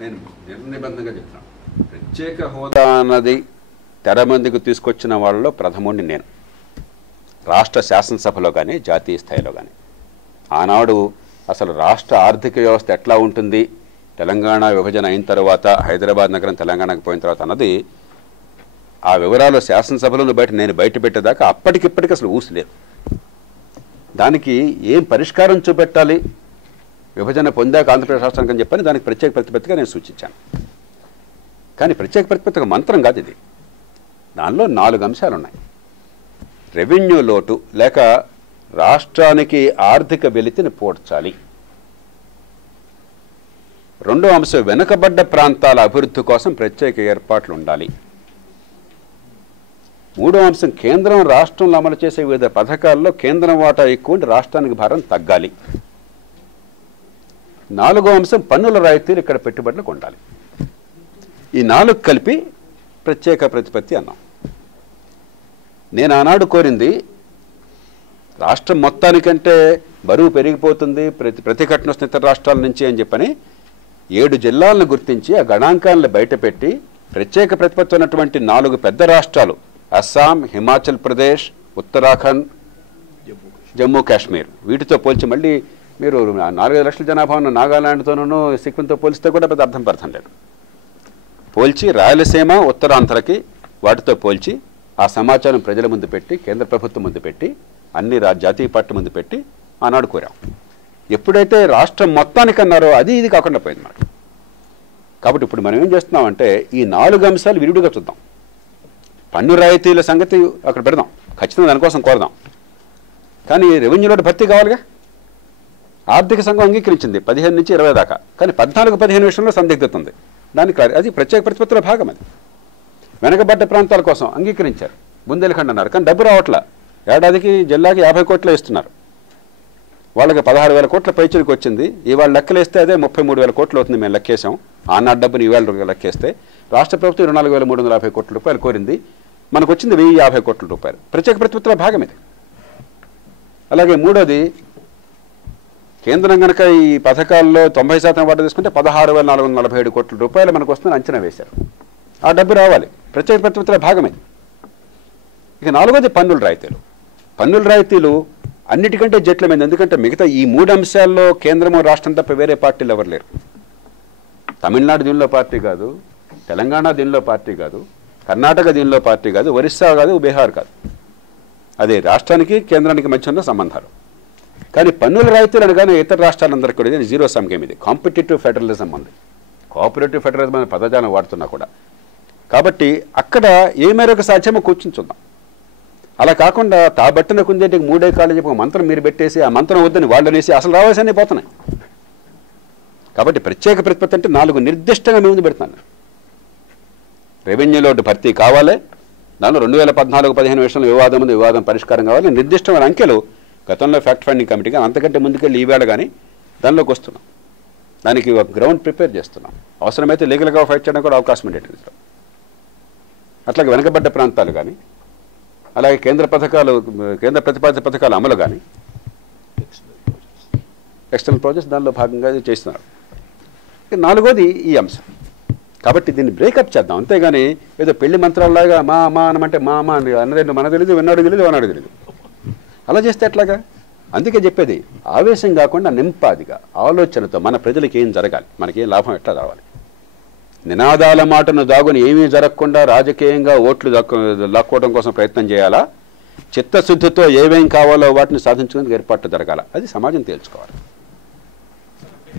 నేను నిర్నిబంధంగా చెప్తున్నాను. ప్రత్యేక హోదా అన్నది తెర మందికి తీసుకొచ్చిన వాళ్ళలో ప్రథముడిని నేను. రాష్ట్ర శాసనసభలో కానీ జాతీయ స్థాయిలో కానీ ఆనాడు అసలు రాష్ట్ర ఆర్థిక వ్యవస్థ ఎట్లా ఉంటుంది? తెలంగాణ విభజన అయిన తర్వాత హైదరాబాద్ నగరం తెలంగాణకు పోయిన తర్వాత అన్నది ఆ వివరాలు శాసనసభలో బయట నేను బయట పెట్టేదాకా అప్పటికిప్పటికి అసలు ఊసలేదు దానికి ఏం పరిష్కారం చూపెట్టాలి? విభజన పొందాక ఆంధ్రప్రదేశ్ రాష్ట్రానికి అని చెప్పని దానికి ప్రత్యేక ప్రతిపత్తిగా నేను సూచించాను. కానీ ప్రత్యేక ప్రతిపత్తి ఒక మంత్రం కాదు ఇది. దానిలో నాలుగు అంశాలు ఉన్నాయి. రెవెన్యూ లోటు లేక రాష్ట్రానికి ఆర్థిక వెలితిని పోడ్చాలి. రెండో అంశం వెనుకబడ్డ ప్రాంతాల అభివృద్ధి కోసం ప్రత్యేక ఏర్పాట్లు ఉండాలి. మూడో అంశం కేంద్రం రాష్ట్రంలో అమలు చేసే వివిధ పథకాల్లో కేంద్రం వాటా ఎక్కువ రాష్ట్రానికి భారం తగ్గాలి. నాలుగో అంశం పన్నుల రాయితీలు ఇక్కడ పెట్టుబడులకు ఉండాలి ఈ నాలుగు కలిపి ప్రత్యేక ప్రతిపత్తి అన్నాం. నేను ఆనాడు కోరింది రాష్ట్రం మొత్తానికంటే బరువు పెరిగిపోతుంది ప్రతి ప్రతిఘటన వస్తున్న ఇతర రాష్ట్రాల నుంచి అని చెప్పని ఏడు జిల్లాలను గుర్తించి ఆ గణాంకాలను బయటపెట్టి ప్రత్యేక ప్రతిపత్తి ఉన్నటువంటి నాలుగు పెద్ద రాష్ట్రాలు అస్సాం హిమాచల్ ప్రదేశ్ ఉత్తరాఖండ్ జమ్మూ కాశ్మీర్. వీటితో పోల్చి మళ్ళీ మీరు నాలుగైదు లక్షల జనాభా ఉన్న నాగాలాండ్తోనూ సిక్కింతో పోలిస్తే కూడా పెద్ద అర్థం పర్థం లేదు. పోల్చి రాయలసీమ ఉత్తరాంధ్రకి వాటితో పోల్చి ఆ సమాచారం ప్రజల ముందు పెట్టి కేంద్ర ప్రభుత్వం ముందు పెట్టి అన్ని రా జాతీయ పార్టీ ముందు పెట్టి ఆనాడు కోరాం. ఎప్పుడైతే రాష్ట్రం మొత్తానికి అన్నారో అది ఇది కాకుండా పోయింది మాట కాబట్టి ఇప్పుడు మనం ఏం చేస్తున్నామంటే ఈ నాలుగు అంశాలు విరుడుగా చూద్దాం. పన్ను రాయితీల సంగతి అక్కడ పెడదాం. ఖచ్చితంగా దానికోసం కోరదాం. కానీ రెవెన్యూలో భర్తీ కావాలిగా? ఆర్థిక సంఘం అంగీకరించింది. పదిహేను నుంచి ఇరవై దాకా. కానీ పద్నాలుగు పదిహేను విషయంలో సందిగ్ధత ఉంది దానికి అది ప్రత్యేక ప్రతిపత్తిలో భాగం అది. వెనకబడ్డ ప్రాంతాల కోసం అంగీకరించారు. బుందేలఖండ్ అన్నారు. కానీ డబ్బు రావట్లా. ఏడాదికి జిల్లాకి యాభై కోట్లు ఇస్తున్నారు. వాళ్ళకి పదహారు వేల కోట్ల పైచులకు వచ్చింది. ఇవాళ లెక్కలేస్తే అదే ముప్పై మూడు వేల కోట్లు అవుతుంది మేము లెక్కేసాం ఆనాడు డబ్బుని ఇవాళ లెక్కేస్తే రాష్ట్ర ప్రభుత్వం ఇరవై నాలుగు వేల మూడు వందల యాభై కోట్ల రూపాయలు కోరింది. మనకు వచ్చింది వెయ్యి యాభై కోట్ల రూపాయలు. ప్రత్యేక ప్రతిపత్తిలో భాగం ఇది. అలాగే మూడోది కేంద్రం కనుక ఈ పథకాల్లో తొంభై శాతం వాటా తీసుకుంటే పదహారు వేల నాలుగు వందల నలభై ఏడు కోట్ల రూపాయలు మనకు వస్తుందని అంచనా వేశారు. ఆ డబ్బు రావాలి. ప్రత్యేక ప్రతిపత్తుల భాగమే. ఇక నాలుగోది పన్నుల రాయితీలు. పన్నుల రాయితీలు అన్నిటికంటే జట్లమైంది ఎందుకంటే మిగతా ఈ మూడు అంశాల్లో కేంద్రము రాష్ట్రం తప్ప వేరే పార్టీలు ఎవరు లేరు. తమిళనాడు దీనిలో పార్టీ కాదు తెలంగాణ దీనిలో పార్టీ కాదు కర్ణాటక దీనిలో పార్టీ కాదు ఒరిస్సా కాదు బీహార్ కాదు. అదే రాష్ట్రానికి కేంద్రానికి మధ్య ఉన్న సంబంధాలు. కానీ పన్నుల రాయితీలు అనగానే ఇతర రాష్ట్రాలందరికీ కూడా ఇది జీరో సమ్ గేమ్ ఇది. కాంపిటేటివ్ ఫెడరలిజం ఉంది. కోఆపరేటివ్ ఫెడరలిజం అనే పదజాలం వాడుతున్నా కూడా. కాబట్టి అక్కడ ఏ మేరకు సాధ్యమో కూర్చుని చూద్దాం అలా కాకుండా తాబట్టిన కుందేటికి మూడే కాళ్ళు చెప్పి ఒక మంత్రం మీరు పెట్టేసి ఆ మంత్రం వద్దని వాళ్ళు అనేసి అసలు రావాల్సిన పోతున్నాయి. కాబట్టి ప్రత్యేక ప్రతిపత్తి అంటే నాలుగు నిర్దిష్టంగా మేము ముందు పెడుతున్నాను. రెవెన్యూ లోటు భర్తీ కావాలి. దానిలో రెండు వేల పద్నాలుగు పదిహేను విషయంలో వివాదం ఉంది వివాదం పరిష్కారం కావాలి. నిర్దిష్టమైన అంకెలు గతంలో ఫ్యాక్ట్ ఫైండింగ్ కమిటీ కానీ అంతకంటే ముందుకెళ్ళి ఈవేళ కానీ దానిలోకి వస్తున్నాం. దానికి ఒక గ్రౌండ్ ప్రిపేర్ చేస్తున్నాం. అవసరమైతే లీగల్గా ఫైట్ చేయడానికి కూడా అవకాశం ఉండేది అట్లాగే వెనకబడ్డ ప్రాంతాలు కానీ అలాగే కేంద్ర పథకాలు కేంద్ర ప్రతిపాదిత పథకాలు అమలు కానీ ఎక్స్టర్నల్ ప్రాజెక్ట్స్ దానిలో భాగంగా చేస్తున్నారు. నాలుగోది ఈ అంశం. కాబట్టి దీన్ని బ్రేకప్ చేద్దాం. అంతేగాని ఏదో పెళ్ళి మంత్రాల్లాగా మా మా అనమంటే మా అమ్మ అని మన తెలియదు విన్నాడు తెలియదు అన్నాడు తెలియదు అలా చేస్తే ఎట్లాగా? అందుకే చెప్పేది ఆవేశం కాకుండా నింపాదిగా ఆలోచనతో మన ప్రజలకు ఏం జరగాలి? మనకేం లాభం ఎట్లా రావాలి? నినాదాల మాటను దాగుని ఏమీ జరగకుండా రాజకీయంగా ఓట్లు లాక్కోవడం కోసం ప్రయత్నం చేయాలా? చిత్తశుద్ధితో ఏమేం కావాలో వాటిని సాధించుకునేందుకు ఏర్పాట్లు జరగాల? అది సమాజం తేల్చుకోవాలి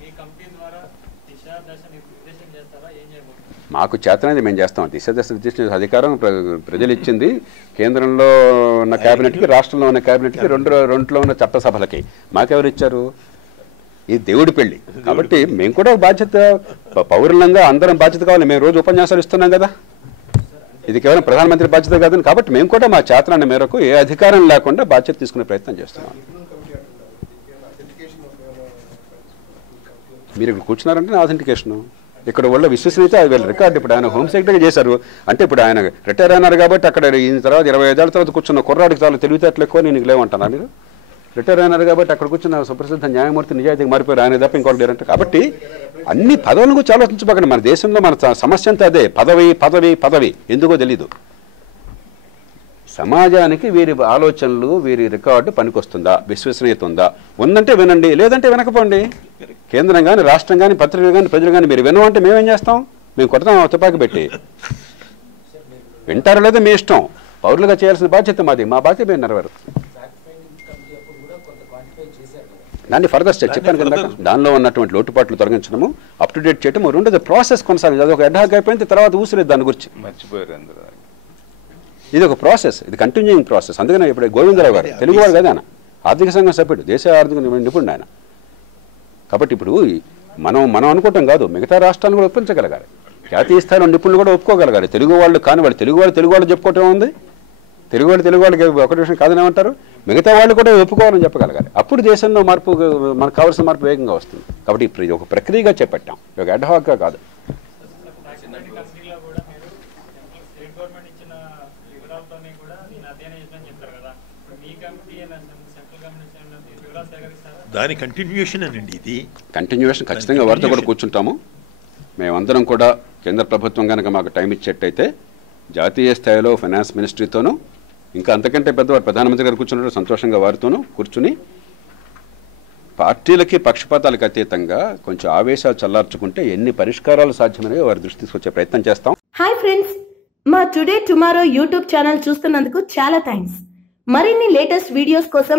మీ కమిటీ ద్వారా దిశ దశ నిర్దేశం చేస్తారా ఏం చేయబోతున్నారు మాకు చేతనది మేము చేస్తాం. దిశ దశ అధికారం ప్ర- ప్రజలు ఇచ్చింది కేంద్రంలో ఉన్న క్యాబినెట్కి రాష్ట్రంలో ఉన్న క్యాబినెట్కి రెండు రెండులో ఉన్న చట్టసభలకి. మాకెవరు ఇచ్చారు ఇది దేవుడి పెళ్ళి కాబట్టి మేము కూడా బాధ్యత పౌరులంగా అందరం బాధ్యత కావాలి. మేము రోజు ఉపన్యాసాలు ఇస్తున్నాం కదా. ఇది కేవలం ప్రధానమంత్రి బాధ్యత కాదని. కాబట్టి మేము కూడా మా చేతనాన్ని మేరకు ఏ అధికారం లేకుండా బాధ్యత తీసుకునే ప్రయత్నం చేస్తున్నాం. మీరు ఇక్కడ కూర్చున్నారంటే నా అథెంటికేషన్ ఇక్కడ వాళ్ళ విశ్వసనీయత వీళ్ళ రికార్డు. ఇప్పుడు ఆయన హోమ్ సెక్రటరీ చేశారు. అంటే ఇప్పుడు ఆయన రిటైర్ అయినారు కాబట్టి అక్కడ ఈ తర్వాత ఇరవై ఐదేళ్ళ తర్వాత కూర్చున్న కుర్రాడికి చాలా తెలివితేటలు ఎక్కువ నేను లేవంటానా మీరు? రిటైర్ అయినారు కాబట్టి అక్కడ కూర్చున్న సుప్రసిద్ధ న్యాయమూర్తి నిజాయితీకి మారిపోయారు. ఆయన తప్ప ఇంకోటి లేరంట కాబట్టి అన్ని పదవులను గురించి ఆలోచించబోకండి. మన దేశంలో మన సమస్య అంతా అదే. పదవి పదవి పదవి. ఎందుకో తెలీదు. సమాజానికి వీరి ఆలోచనలు వీరి రికార్డు పనికొస్తుందా? విశ్వసనీయత ఉందా? ఉందంటే వినండి లేదంటే వినకపోండి. కేంద్రం కానీ రాష్ట్రం కానీ పత్రికలు కానీ ప్రజలు కానీ మీరు వినమంటే మేమేం చేస్తాం? మేము కొడతాం తుపాకి పెట్టి. వింటారో లేదో మీ ఇష్టం. పౌరులుగా చేయాల్సిన బాధ్యత మాది. మా బాధ్యత మీరు నెరవేరు దాన్ని ఫర్దర్ స్టెప్ చెప్పాను కదా దానిలో ఉన్నటువంటి లోటుపాట్లు తొలగించడము అప్ టు డేట్ చేయడం రెండోది ప్రాసెస్ కొనసాగింది అది ఒక ఎడ్హాక్ అయిపోయింది తర్వాత ఊసిలేదు దాని గురించి. మర్చిపోయారు ఇది ఒక ప్రాసెస్ ఇది కంటిన్యూయింగ్ ప్రాసెస్ అందుకనే ఇప్పుడు గోవిందరావు గారు తెలుగువాడు కదా ఆయన. ఆర్థిక సంఘం సభ్యుడు దేశ ఆర్థిక నిపుణుడు ఆయన. కాబట్టి ఇప్పుడు మనం మనం అనుకోవటం కాదు మిగతా రాష్ట్రాలను కూడా ఒప్పించగలగాలి. జాతీయ స్థాయిలో నిపుణులు కూడా ఒప్పుకోగలగాలి. తెలుగు వాళ్ళు కాని వాళ్ళు తెలుగు వాళ్ళు తెలుగు వాళ్ళు చెప్పుకోవటం ఉంది తెలుగు వాళ్ళు తెలుగు వాళ్ళకి ఒకటి విషయం కాదనేమంటారు? మిగతా వాళ్ళు కూడా ఒప్పుకోవాలని చెప్పగలగాలి. అప్పుడు దేశంలో మార్పు మనకు కావాల్సిన మార్పు వేగంగా వస్తుంది. కాబట్టి ఇప్పుడు ఇది ఒక ప్రక్రియగా చేపట్టాం. ఒక అడ్హాక్గా కాదు. కూడా సెంట్రల్ గవర్నమెంట్ దాని కంటిన్యూషన్ అనండి ఇది. కంటిన్యూషన్ ఖచ్చితంగా వారితో కూడా కూర్చుంటాము. మేమందరం కూడా కేంద్ర ప్రభుత్వం కనుక మాకు టైం ఇచ్చేట్టయితే జాతీయ స్థాయిలో ఫైనాన్స్ మినిస్ట్రీతోనూ ఇంకా అంతకంటే పెద్దవారు ప్రధానమంత్రి గారు కూర్చున్నారు సంతోషంగా వారితోనూ కూర్చుని పార్టీలకి పక్షపాతాలకు అతీతంగా కొంచెం ఆవేశాలు చల్లార్చుకుంటే ఎన్ని పరిష్కారాలు సాధ్యమనేవి వారి దృష్టి తీసుకొచ్చే ప్రయత్నం చేస్తాం. హాయ్ ఫ్రెండ్స్ మా టుడే టుమారో యూట్యూబ్ ఛానల్ చూస్తున్నందుకు చాలా థ్యాంక్స్ మరిన్ని లేటెస్ట్ వీడియోస్ కోసం